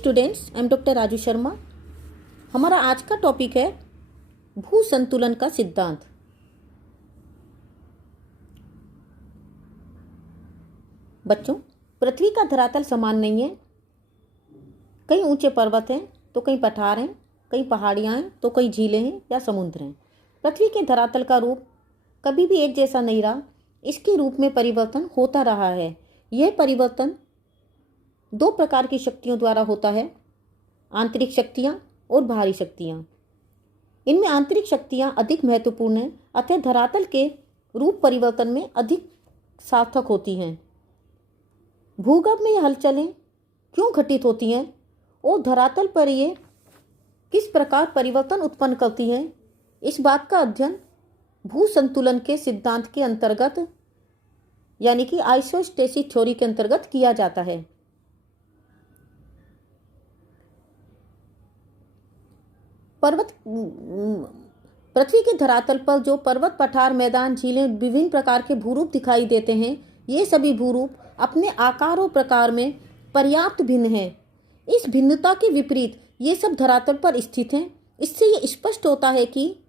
Students, I am doctor Raju Sharma. हमारा आज का टॉपिक है भू संतुलन का सिद्धांत। बच्चों, पृथ्वी का धरातल समान नहीं है। कई ऊंचे पर्वत हैं तो कई पठार हैं, कई पहाड़ियां हैं तो कई झीलें हैं या समुद्र हैं। पृथ्वी के धरातल का रूप कभी भी एक जैसा नहीं रहा। इसके रूप में परिवर्तन होता रहा है। यह परिवर्तन दो प्रकार की शक्तियों द्वारा होता है, आंतरिक शक्तियां और बाहरी शक्तियां। इनमें आंतरिक शक्तियां अधिक महत्वपूर्ण हैं, अतः धरातल के रूप परिवर्तन में अधिक सार्थक होती हैं। भूगर्भ में ये हलचलें क्यों घटित होती हैं और धरातल पर ये किस प्रकार परिवर्तन उत्पन्न करती हैं, इस बात का अध्ययन भू संतुलन के सिद्धांत के अंतर्गत यानी कि आइसोस्टेसिस थ्योरी के अंतर्गत किया जाता है। पृथ्वी के धरातल पर जो पर्वत, पठार, मैदान, झीलें, विभिन्न प्रकार के भूरूप दिखाई देते हैं, ये सभी भूरूप अपने आकार और प्रकार में पर्याप्त भिन्न हैं। इस भिन्नता के विपरीत ये सब धरातल पर स्थित हैं। इससे ये स्पष्ट होता है कि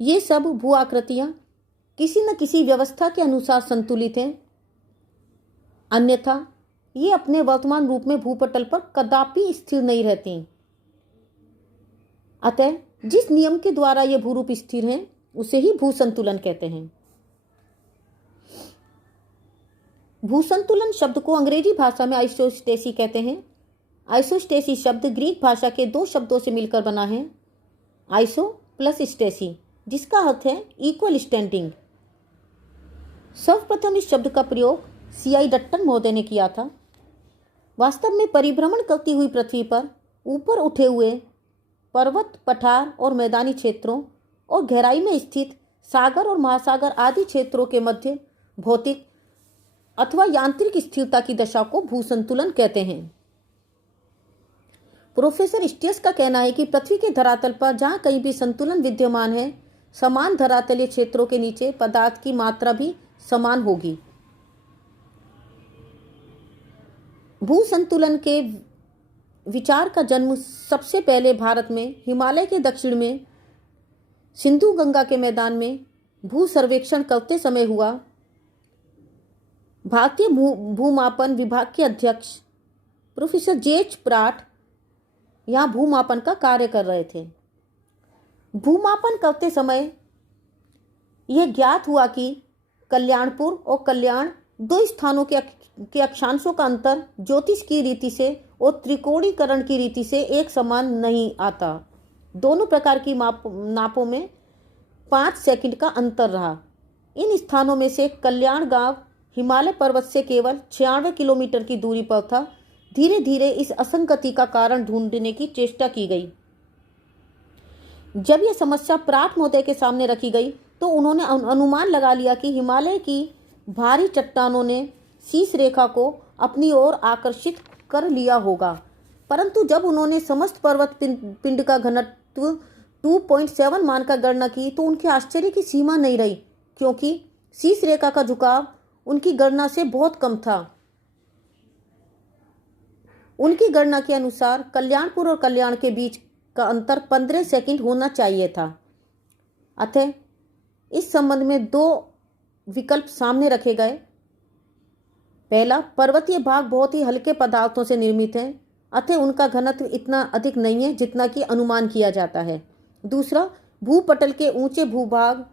ये सब भू आकृतियां किसी न किसी व्यवस्था के अनुसार संतुलित हैं, अन्यथा ये अपने वर्तमान रूप में भूपटल पर कदापि स्थिर नहीं रहती। अतः जिस नियम के द्वारा ये भूरूप स्थिर हैं उसे ही भू संतुलन कहते हैं। भू संतुलन शब्द को अंग्रेजी भाषा में आइसोस्टेसिस कहते हैं। आइसोस्टेसिस शब्द ग्रीक भाषा के दो शब्दों से मिलकर बना है, आइसो प्लस स्टेसी, जिसका अर्थ है इक्वल स्टैंडिंग। सर्वप्रथम इस शब्द का प्रयोग C.I. डट्टन महोदय ने किया था। वास्तव में परिभ्रमण करती हुई पृथ्वी पर ऊपर उठे हुए पर्वत, पठार और मैदानी क्षेत्रों और गहराई में स्थित सागर और महासागर आदि क्षेत्रों के मध्य भौतिक अथवा यांत्रिक स्थिरता की दशा को भूसंतुलन कहते हैं। प्रोफेसर स्टियर्स का कहना है कि पृथ्वी के धरातल पर जहां कहीं भी संतुलन विद्यमान है, समान धरातलीय क्षेत्रों के नीचे पदार्थ की मात्रा भी समान होगी। भूसंतुलन के विचार का जन्म सबसे पहले भारत में हिमालय के दक्षिण में सिंधु गंगा के मैदान में भू सर्वेक्षण करते समय हुआ। भारतीय भूमापन विभाग के अध्यक्ष प्रोफेसर J.H. प्राट यहाँ भूमापन का कार्य कर रहे थे। भूमापन करते समय यह ज्ञात हुआ कि कल्याणपुर और कल्याण दो स्थानों के अक्षांशों का अंतर ज्योतिष की रीति से और त्रिकोणीकरण की रीति से एक समान नहीं आता। दोनों प्रकार की नापों में 5 सेकंड का अंतर रहा। इन स्थानों में से कल्याण गांव हिमालय पर्वत से केवल 96 किलोमीटर की दूरी पर था। धीरे धीरे इस असंगति का कारण ढूंढने की चेष्टा की गई। जब यह समस्या प्राट महोदय के सामने रखी गई तो उन्होंने अनुमान लगा लिया कि हिमालय की भारी चट्टानों ने शीर्ष रेखा को अपनी ओर आकर्षित कर लिया होगा। परंतु जब उन्होंने समस्त पर्वत पिंड का घनत्व 2.7 मानकर गणना की तो उनके आश्चर्य की सीमा नहीं रही, क्योंकि शीर्ष रेखा का झुकाव उनकी गणना से बहुत कम था। उनकी गणना के अनुसार कल्याणपुर और कल्याण के बीच का अंतर 15 सेकंड होना चाहिए था। अतः इस संबंध में 2 विकल्प सामने रखे गए। पहला, पर्वतीय भाग बहुत ही हल्के पदार्थों से निर्मित है, अतः उनका घनत्व इतना अधिक नहीं है जितना कि अनुमान किया जाता है। दूसरा, भूपटल के ऊंचे भूभाग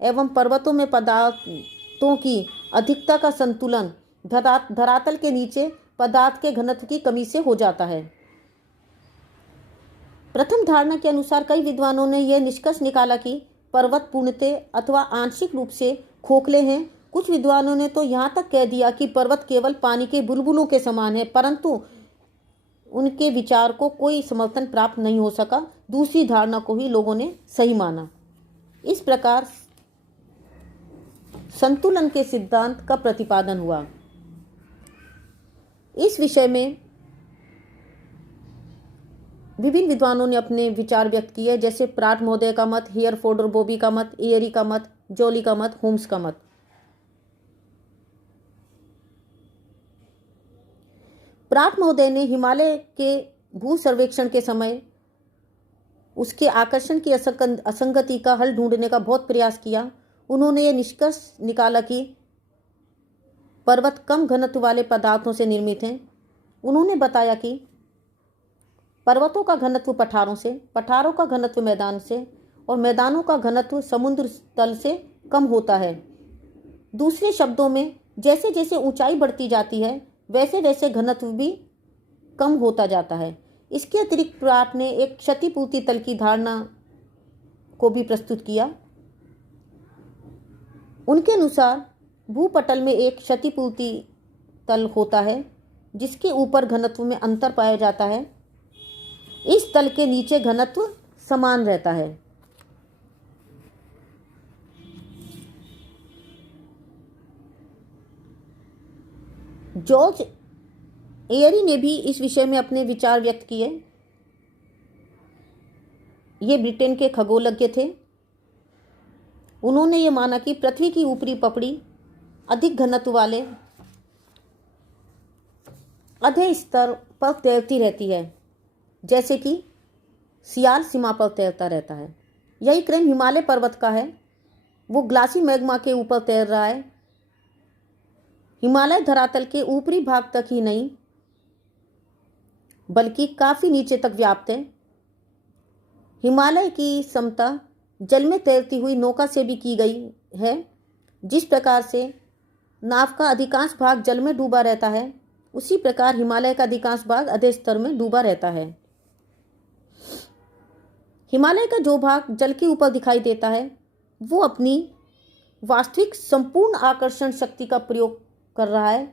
एवं पर्वतों में पदार्थों की अधिकता का संतुलन धरातल के नीचे पदार्थ के घनत्व की कमी से हो जाता है। प्रथम धारणा के अनुसार कई विद्वानों ने यह निष्कर्ष निकाला कि पर्वत पूर्णतः अथवा आंशिक रूप से खोखले हैं। कुछ विद्वानों ने तो यहाँ तक कह दिया कि पर्वत केवल पानी के बुलबुलों के समान है, परंतु उनके विचार को कोई समर्थन प्राप्त नहीं हो सका। दूसरी धारणा को ही लोगों ने सही माना। इस प्रकार संतुलन के सिद्धांत का प्रतिपादन हुआ। इस विषय में विभिन्न विद्वानों ने अपने विचार व्यक्त किए, जैसे प्राट महोदय का मत, हेयरफोर्ड और बोबी का मत, एयरी का मत, जॉली का मत, होम्स का मत। प्राट महोदय ने हिमालय के भू सर्वेक्षण के समय उसके आकर्षण की असंगति का हल ढूंढने का बहुत प्रयास किया। उन्होंने ये निष्कर्ष निकाला कि पर्वत कम घनत्व वाले पदार्थों से निर्मित हैं। उन्होंने बताया कि पर्वतों का घनत्व पठारों से, पठारों का घनत्व मैदान से और मैदानों का घनत्व समुद्र तल से कम होता है। दूसरे शब्दों में, जैसे जैसे ऊंचाई बढ़ती जाती है वैसे वैसे घनत्व भी कम होता जाता है। इसके अतिरिक्त प्राट ने एक क्षतिपूर्ति तल की धारणा को भी प्रस्तुत किया। उनके अनुसार भूपटल में एक क्षतिपूर्ति तल होता है जिसके ऊपर घनत्व में अंतर पाया जाता है। इस तल के नीचे घनत्व समान रहता है। जॉर्ज एयरी ने भी इस विषय में अपने विचार व्यक्त किए। ये ब्रिटेन के खगोलज्ञ थे। उन्होंने ये माना कि पृथ्वी की ऊपरी पपड़ी अधिक घनत्व वाले अधे स्तर पर तैरती रहती है, जैसे कि सियाल सीमा पर तैरता रहता है। यही क्रम हिमालय पर्वत का है। वो ग्लासी मैग्मा के ऊपर तैर रहा है। हिमालय धरातल के ऊपरी भाग तक ही नहीं बल्कि काफ़ी नीचे तक व्याप्त है। हिमालय की समता जल में तैरती हुई नौका से भी की गई है। जिस प्रकार से नाव का अधिकांश भाग जल में डूबा रहता है, उसी प्रकार हिमालय का अधिकांश भाग अधे स्तर में डूबा रहता है। हिमालय का जो भाग जल के ऊपर दिखाई देता है वो अपनी वास्तविक संपूर्ण आकर्षण शक्ति का प्रयोग कर रहा है,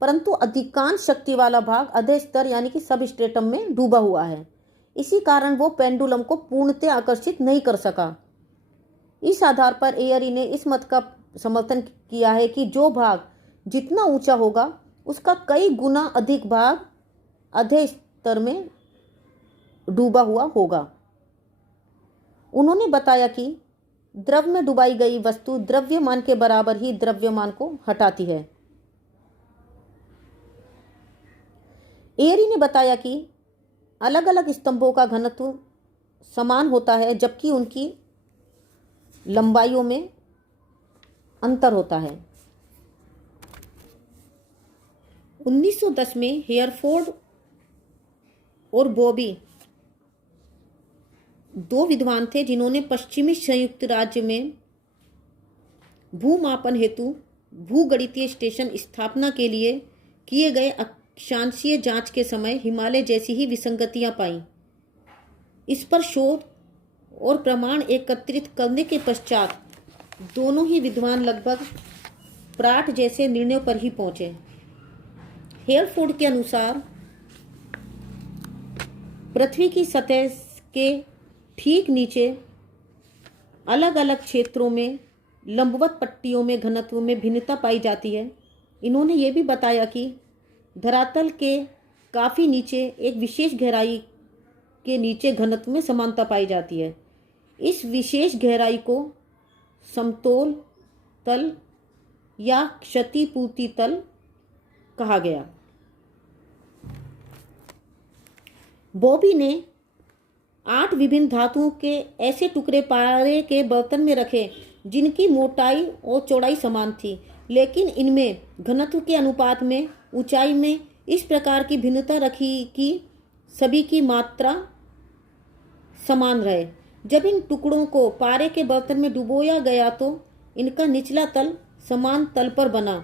परंतु अधिकांश शक्ति वाला भाग अधे स्तर यानी कि सब स्ट्रेटम में डूबा हुआ है। इसी कारण वो पेंडुलम को पूर्णतः आकर्षित नहीं कर सका। इस आधार पर एयरी ने इस मत का समर्थन किया है कि जो भाग जितना ऊंचा होगा उसका कई गुना अधिक भाग अधे स्तर में डूबा हुआ होगा। उन्होंने बताया कि द्रव में डुबाई गई वस्तु द्रव्यमान के बराबर ही द्रव्यमान को हटाती है। एयरी ने बताया कि अलग अलग स्तंभों का घनत्व समान होता है जबकि उनकी लंबाइयों में अंतर होता है। 1910 में हेयरफोर्ड और बॉबी दो विद्वान थे जिन्होंने पश्चिमी संयुक्त राज्य में भूमापन हेतु भूगणितीय स्टेशन स्थापना के लिए किए गए अक्षांशीय जांच के समय हिमालय जैसी ही विसंगतियां पाई। इस पर शोध और प्रमाण एकत्रित करने के पश्चात दोनों ही विद्वान लगभग प्राट जैसे निर्णयों पर ही पहुंचे। हेयरफोर्ड के अनुसार पृथ्वी की सतह के ठीक नीचे अलग अलग क्षेत्रों में लंबवत पट्टियों में घनत्व में भिन्नता पाई जाती है। इन्होंने ये भी बताया कि धरातल के काफ़ी नीचे एक विशेष गहराई के नीचे घनत्व में समानता पाई जाती है। इस विशेष गहराई को समतोल तल या क्षतिपूर्ति तल कहा गया। बॉबी ने 8 विभिन्न धातुओं के ऐसे टुकड़े पारे के बर्तन में रखे जिनकी मोटाई और चौड़ाई समान थी, लेकिन इनमें घनत्व के अनुपात में ऊंचाई में इस प्रकार की भिन्नता रखी कि सभी की मात्रा समान रहे। जब इन टुकड़ों को पारे के बर्तन में डुबोया गया तो इनका निचला तल समान तल पर बना,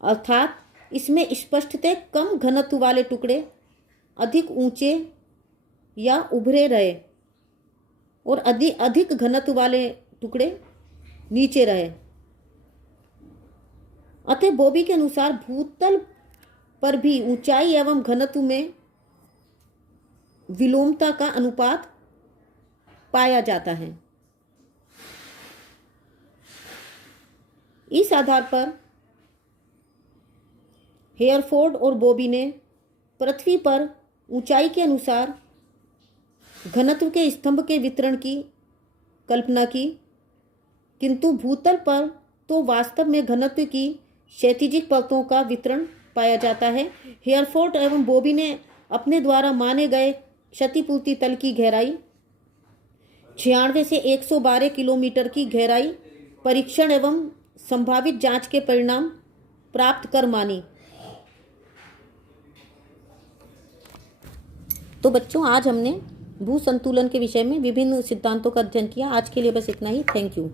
अर्थात इसमें स्पष्टतः कम घनत्व वाले टुकड़े अधिक ऊंचे या उभरे रहे और अधिक घनत्व वाले टुकड़े नीचे रहे। अतः बॉबी के अनुसार भूतल पर भी ऊंचाई एवं घनत्व में विलोमता का अनुपात पाया जाता है। इस आधार पर हेयरफोर्ड और बॉबी ने पृथ्वी पर ऊंचाई के अनुसार घनत्व के स्तंभ के वितरण की कल्पना की, किंतु भूतल पर तो वास्तव में घनत्व की क्षैतिजिक परतों का वितरण पाया जाता है। हेयरफोर्ड एवं बोबी ने अपने द्वारा माने गए क्षतिपूर्ति तल की गहराई 96 से 112 किलोमीटर की गहराई परीक्षण एवं संभावित जांच के परिणाम प्राप्त कर मानी। तो बच्चों, आज हमने भू संतुलन के विषय में विभिन्न सिद्धांतों का अध्ययन किया। आज के लिए बस इतना ही। Thank you.